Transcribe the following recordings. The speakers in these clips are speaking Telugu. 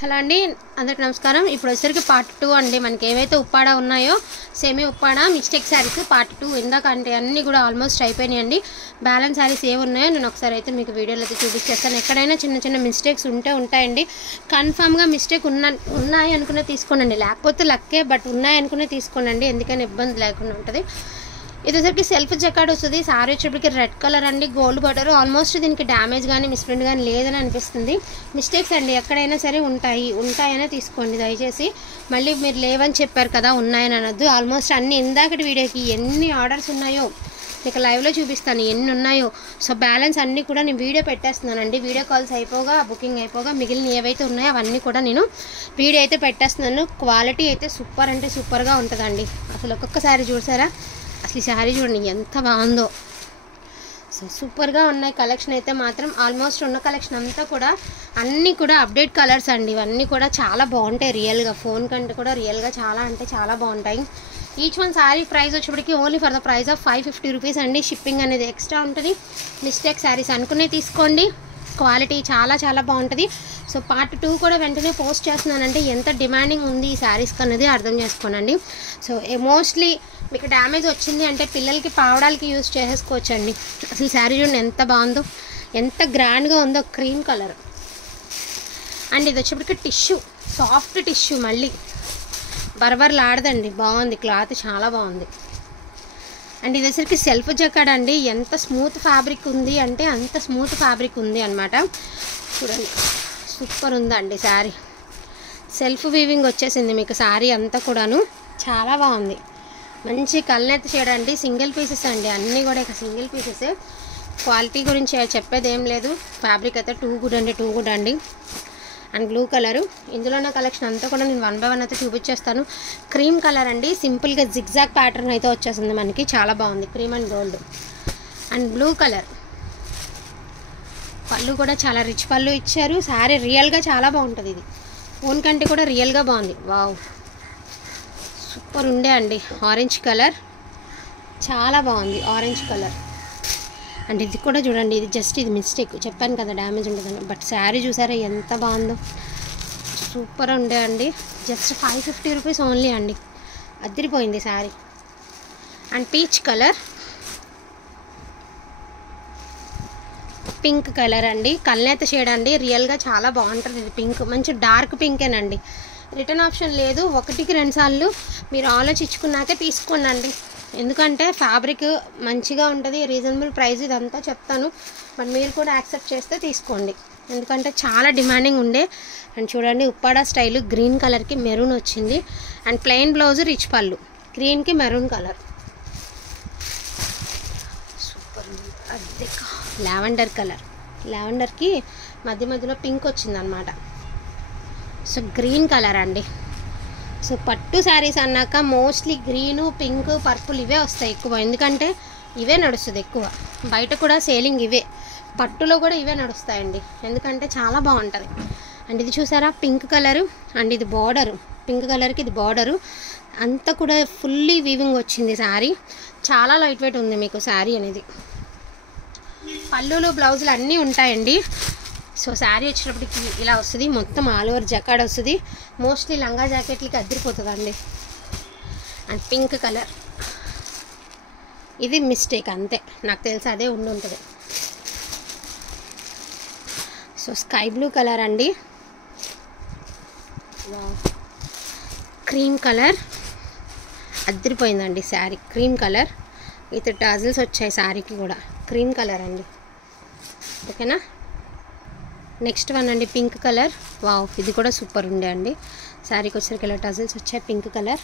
హలో అండి, అందరికి నమస్కారం. ఇప్పుడు వచ్చేసరికి పార్ట్ 2 అండి. మనకి ఏవైతే ఉప్పాడ ఉన్నాయో semi Uppada mistake saris part 2 ఇందాకంటే అన్నీ కూడా ఆల్మోస్ట్ అయిపోయినాయండి. బ్యాలెన్స్ శారీస్ ఏవి ఉన్నాయో నేను ఒకసారి అయితే మీకు వీడియోలో అయితే చూపించేస్తాను. ఎక్కడైనా చిన్న చిన్న మిస్టేక్స్ ఉంటాయండి. కన్ఫామ్గా మిస్టేక్ ఉన్నాయి అనుకునే తీసుకోండి, లేకపోతే లక్కే. బట్ ఉన్నాయి అనుకునే తీసుకోండి, ఎందుకని ఇబ్బంది లేకుండా ఉంటుంది. ఇది వచ్చరికి సెల్ఫ్ జకాడ్ వస్తుంది. సారీ వచ్చేప్పటికి రెడ్ కలర్ అండి, గోల్డ్ బార్డర్. ఆల్మోస్ట్ దీనికి డ్యామేజ్ కానీ మిస్ప్రింట్ కానీ లేదని అనిపిస్తుంది. మిస్టేక్స్ అండి ఎక్కడైనా సరే ఉంటాయనే తీసుకోండి దయచేసి. మళ్ళీ మీరు లేవని చెప్పారు కదా ఉన్నాయని అనొద్దు. ఆల్మోస్ట్ అన్ని ఇందాకటి వీడియోకి ఎన్ని ఆర్డర్స్ ఉన్నాయో మీకు లైవ్లో చూపిస్తాను, ఎన్ని ఉన్నాయో. సో బ్యాలెన్స్ అన్నీ కూడా నేను వీడియో పెట్టేస్తున్నానండి. వీడియో కాల్స్ అయిపోగా బుకింగ్ అయిపోగా మిగిలిన ఏవైతే ఉన్నాయో అవన్నీ కూడా నేను వీడియో అయితే పెట్టేస్తున్నాను. క్వాలిటీ అయితే సూపర్ అంటే సూపర్గా ఉంటుందండి. అసలు ఒక్కొక్కసారి చూసారా, అసలు ఈ శారీ చూడండి ఎంత బాగుందో. సో సూపర్గా ఉన్నాయి. కలెక్షన్ అయితే మాత్రం ఆల్మోస్ట్ ఉన్న కలెక్షన్ అంతా కూడా అన్నీ కూడా అప్డేట్ కలర్స్ అండి. ఇవన్నీ కూడా చాలా బాగుంటాయి రియల్గా, ఫోన్ కంటే కూడా రియల్గా చాలా అంటే చాలా బాగుంటాయి. ఈచ్ వన్ శారీ ప్రైస్ వచ్చేప్పటికి only for the price of 550 rupees అండి. షిప్పింగ్ అనేది ఎక్స్ట్రా ఉంటుంది. మిస్టేక్ శారీస్ అనుకునే తీసుకోండి, క్వాలిటీ చాలా చాలా బాగుంటుంది. సో పార్ట్ 2 కూడా వెంటనే పోస్ట్ చేస్తున్నానంటే ఎంత డిమాండింగ్ ఉంది ఈ శారీస్కి అన్నది అర్థం చేసుకోనండి. సో మోస్ట్లీ మీకు డ్యామేజ్ వచ్చింది అంటే పిల్లలకి పావడాలకి యూజ్ చేసేసుకోవచ్చండి. అసలు శారీ చూడండి ఎంత బాగుందో, ఎంత గ్రాండ్గా ఉందో. క్రీమ్ కలర్ అండ్ ఇది వచ్చేప్పటికి టిష్యూ, సాఫ్ట్ టిష్యూ, మళ్ళీ బరబరలాడదండి, బాగుంది. క్లాత్ చాలా బాగుంది. అండ్ ఇది వచ్చరికి సెల్ఫ్ జకాడ్ అండి. ఎంత స్మూత్ ఫ్యాబ్రిక్ ఉంది అంటే అంత స్మూత్ ఫ్యాబ్రిక్ ఉంది అనమాట. చూడండి సూపర్ ఉందండి శారీ. సెల్ఫ్ వీవింగ్ వచ్చేసింది మీకు శారీ అంతా కూడాను, చాలా బాగుంది. మంచి కళ్ళనెత్తి చేయడండి. సింగిల్ పీసెస్ అండి, అన్నీ కూడా ఇక సింగిల్ పీసెస్. క్వాలిటీ గురించి చెప్పేది ఏం లేదు. ఫ్యాబ్రిక్ అయితే టూ గుడ్ అండి. అండ్ బ్లూ కలరు, ఇందులో ఉన్న కలెక్షన్ అంతా కూడా నేను 1 by 1 అయితే చూపించేస్తాను. క్రీమ్ కలర్ అండి, సింపుల్గా జిగ్జాగ్ ప్యాటర్న్ అయితే వచ్చేసింది మనకి, చాలా బాగుంది. Cream and gold and blue colour. పళ్ళు కూడా చాలా రిచ్ పళ్ళు ఇచ్చారు. శారీ రియల్గా చాలా బాగుంటుంది. ఇది ఫోన్ కంటే కూడా రియల్గా బాగుంది. వావ్ సూపర్ ఉండే అండి. ఆరెంజ్ కలర్ చాలా బాగుంది, ఆరెంజ్ కలర్. అండ్ ఇది కూడా చూడండి, ఇది జస్ట్ ఇది మిస్టేక్, చెప్పాను కదా డ్యామేజ్ ఉంటుందని. బట్ శారీ చూసారా ఎంత బాగుందో, సూపర్ ఉండే అండి. జస్ట్ 550 రూపీస్ ఓన్లీ అండి, అదిరిపోయింది sari. And peach colour, pink colour అండి, కళ్ళనేత షేడ్ అండి. రియల్గా చాలా బాగుంటుంది ఇది. పింక్ మంచి డార్క్ పింకేనండి. రిటర్న్ ఆప్షన్ లేదు. 1కి 2 సార్లు మీరు ఆలోచించుకున్నాకే తీసుకోండి, ఎందుకంటే ఫ్యాబ్రిక్ మంచిగా ఉంటుంది, రీజనబుల్ ప్రైస్ ఇదంతా చెప్తాను. బట్ మీరు కూడా యాక్సెప్ట్ చేస్తే తీసుకోండి, ఎందుకంటే చాలా డిమాండింగ్ ఉండే. అండ్ చూడండి ఉప్పాడ స్టైల్, గ్రీన్ కలర్కి మెరూన్ వచ్చింది. అండ్ ప్లెయిన్ బ్లౌజ్, రిచ్ పళ్ళు, గ్రీన్కి మెరూన్ కలర్. సూపర్. అదే లావెండర్ కలర్, లావెండర్కి మధ్యలో పింక్ వచ్చిందనమాట. సో గ్రీన్ కలర్ అండి. సో పట్టు శారీస్ అన్నాక మోస్ట్లీ గ్రీను, పింక్, పర్పుల్ ఇవే వస్తాయి ఎక్కువ, ఎందుకంటే ఇవే నడుస్తుంది ఎక్కువ. బయట కూడా సేలింగ్ ఇవే, పట్టులో కూడా ఇవే నడుస్తాయండి, ఎందుకంటే చాలా బాగుంటుంది. అండ్ ఇది చూసారా పింక్ కలరు. అండ్ ఇది బార్డరు, పింక్ కలర్కి ఇది బార్డరు అంతా కూడా ఫుల్లీ వీవింగ్ వచ్చింది. శారీ చాలా లైట్ వెయిట్ ఉంది మీకు శారీ అనేది. పళ్ళులు, బ్లౌజులు అన్నీ ఉంటాయండి. సో శారీ వచ్చేటప్పటికి ఇలా వస్తుంది, మొత్తం ఆల్ ఓవర్ జకాడ్ వస్తుంది. మోస్ట్లీ లంగా జాకెట్లకి అద్దరిపోతుందండి. అండ్ పింక్ కలర్, ఇది మిస్టేక్ అంతే, నాకు తెలిసి అదే ఉంటుంది. సో స్కై బ్లూ కలర్ అండి, క్రీమ్ కలర్, అద్దరిపోయిందండి sari. Cream colour with tassels వచ్చాయి శారీకి కూడా. క్రీమ్ కలర్ అండి, ఓకేనా. నెక్స్ట్ వన్ అండి పింక్ కలర్. వావ్ ఇది కూడా సూపర్ ఉండే అండి. శారీకి వచ్చేసరికి ఇలా టజిల్స్ వచ్చాయి. Pink colour,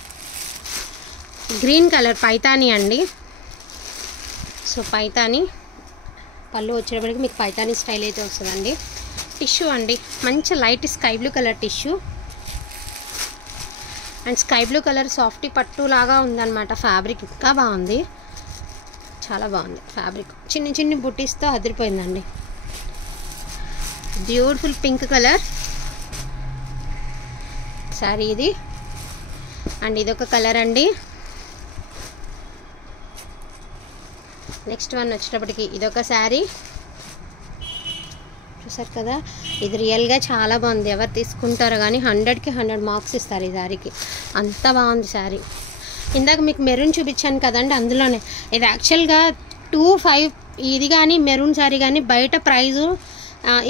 green colour Paithani అండి. సో పైతానీ పళ్ళు వచ్చేటప్పటికి మీకు పైతానీ స్టైల్ అయితే వస్తుందండి. టిష్యూ అండి, మంచి light sky blue colour tissue. And sky blue colour softy పట్టు లాగా ఉందన్నమాట. ఫ్యాబ్రిక్ ఇంకా బాగుంది, చాలా బాగుంది ఫ్యాబ్రిక్. చిన్ని బుట్టీస్తో అదిరిపోయిందండి. బ్యూటిఫుల్ పింక్ కలర్ శారీ ఇది. అండ్ ఇదొక కలర్ అండి. నెక్స్ట్ వన్ వచ్చేటప్పటికి ఇదొక శారీ, చూసారు కదా, ఇది రియల్గా చాలా బాగుంది. ఎవరు తీసుకుంటారో కానీ 100కి 100 మార్క్స్ ఇస్తారు ఈ శారీకి, అంత బాగుంది శారీ. ఇందాక మీకు మెరూన్ చూపించాను కదండి, అందులోనే ఇది యాక్చువల్గా 25 ఇది కానీ మెరూన్ శారీ కానీ బయట ప్రైజు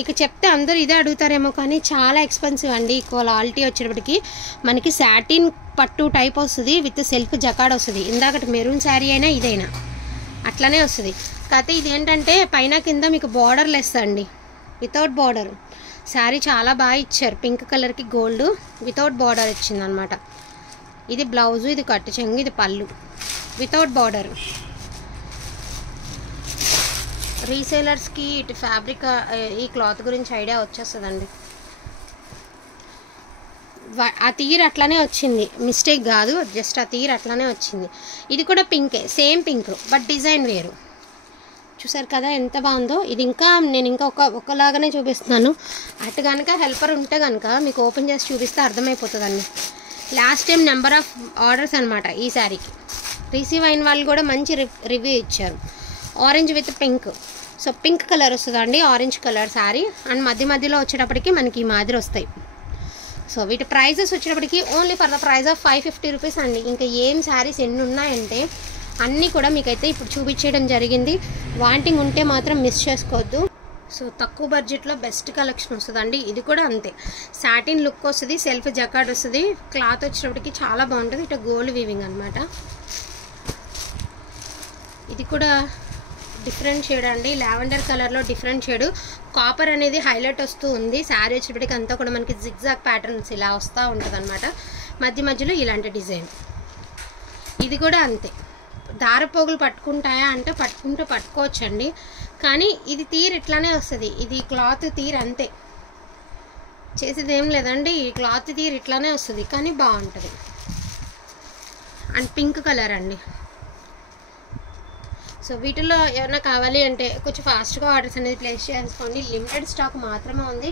ఇక చెప్తే అందరూ ఇదే అడుగుతారేమో కానీ చాలా ఎక్స్పెన్సివ్ అండి. క్వాలిటీ వచ్చేటప్పటికి మనకి సాటిన్ పట్టు టైప్ వస్తుంది, విత్ సెల్ఫ్ జకాడ్ వస్తుంది. ఇందాకటి మెరూన్ శారీ అయినా ఇదైనా అట్లానే వస్తుంది. కాకపోతే ఇది ఏంటంటే పైన కింద మీకు బార్డర్లు వేస్తండి, వితౌట్ బార్డర్. శారీ చాలా బాగా ఇచ్చారు, పింక్ కలర్కి గోల్డ్ వితౌట్ బార్డర్ ఇచ్చిందనమాట. ఇది బ్లౌజు, ఇది కట్టు చెంగు, ఇది పళ్ళు, వితౌట్ బార్డర్. రీసేలర్స్కి ఇటు ఫ్యాబ్రిక్ ఈ క్లాత్ గురించి ఐడియా వచ్చేస్తుందండి. ఆ తీరు అట్లానే వచ్చింది, మిస్టేక్ కాదు, జస్ట్ ఆ తీరు అట్లానే వచ్చింది. ఇది కూడా పింకే, సేమ్ పింక్ బట్ డిజైన్ వేరు. చూసారు కదా ఎంత బాగుందో. ఇది ఇంకా నేను ఇంకా ఒకలాగానే చూపిస్తున్నాను. అటు కనుక హెల్పర్ ఉంటే కనుక మీకు ఓపెన్ చేసి చూపిస్తే అర్థమైపోతుందండి. Last time number of orders అనమాట ఈ శారీకి. రిసీవ్ అయిన వాళ్ళు కూడా మంచి రివ్యూ ఇచ్చారు. Orange with pink, so pink colour వస్తుందండి, ఆరెంజ్ కలర్ శారీ. అండ్ మధ్యలో వచ్చేటప్పటికి మనకి ఈ మాదిరి వస్తాయి. సో వీటి ప్రైజెస్ వచ్చేటప్పటికి only for the price of 550 rupees అండి. ఇంకా ఏం శారీస్ ఎన్ని ఉన్నాయంటే అన్నీ కూడా మీకైతే ఇప్పుడు చూపించేయడం జరిగింది. వాంటింగ్ ఉంటే మాత్రం మిస్ చేసుకోవద్దు. సో తక్కువ బడ్జెట్లో బెస్ట్ కలెక్షన్ వస్తుందండి. ఇది కూడా అంతే, సాటిన్ లుక్ వస్తుంది, సెల్ఫ్ జకార్డ్ వస్తుంది, క్లాత్ వచ్చేటప్పటికి చాలా బాగుంటుంది. ఇటు గోల్డ్ వీవింగ్ అనమాట. ఇది కూడా డిఫరెంట్ షేడ్ అండి, లావెండర్ కలర్లో డిఫరెంట్ షేడ్. కాపర్ అనేది హైలైట్ వస్తూ ఉంది. శారీ వచ్చేటప్పటికి అంతా కూడా మనకి జిగ్జాగ్ ప్యాటర్న్స్ ఇలా వస్తూ ఉంటుంది అనమాట. మధ్యలో ఇలాంటి డిజైన్. ఇది కూడా అంతే, దారపోగులు పట్టుకుంటాయా అంటే పట్టుకోవచ్చండి, కానీ ఇది తీరు ఇట్లానే వస్తుంది. ఇది క్లాత్ తీరు అంతే, చేసేది ఏం లేదండి. ఈ క్లాత్ తీరు ఇట్లానే వస్తుంది కానీ బాగుంటుంది. అండ్ పింక్ కలర్ అండి. సో వీటిల్లో ఏమైనా కావాలి అంటే కొంచెం ఫాస్ట్గా ఆర్డర్స్ అనేది ప్లేస్ చేసుకోండి. లిమిటెడ్ స్టాక్ మాత్రమే ఉంది.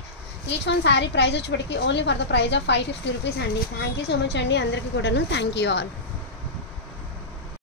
ఈచ్ వన్ శారీ ప్రైస్ వచ్చేప్పటికి only for the price of 550 rupees అండి. థ్యాంక్ యూ సో మచ్ అండి అందరికీ కూడాను. Thank you all.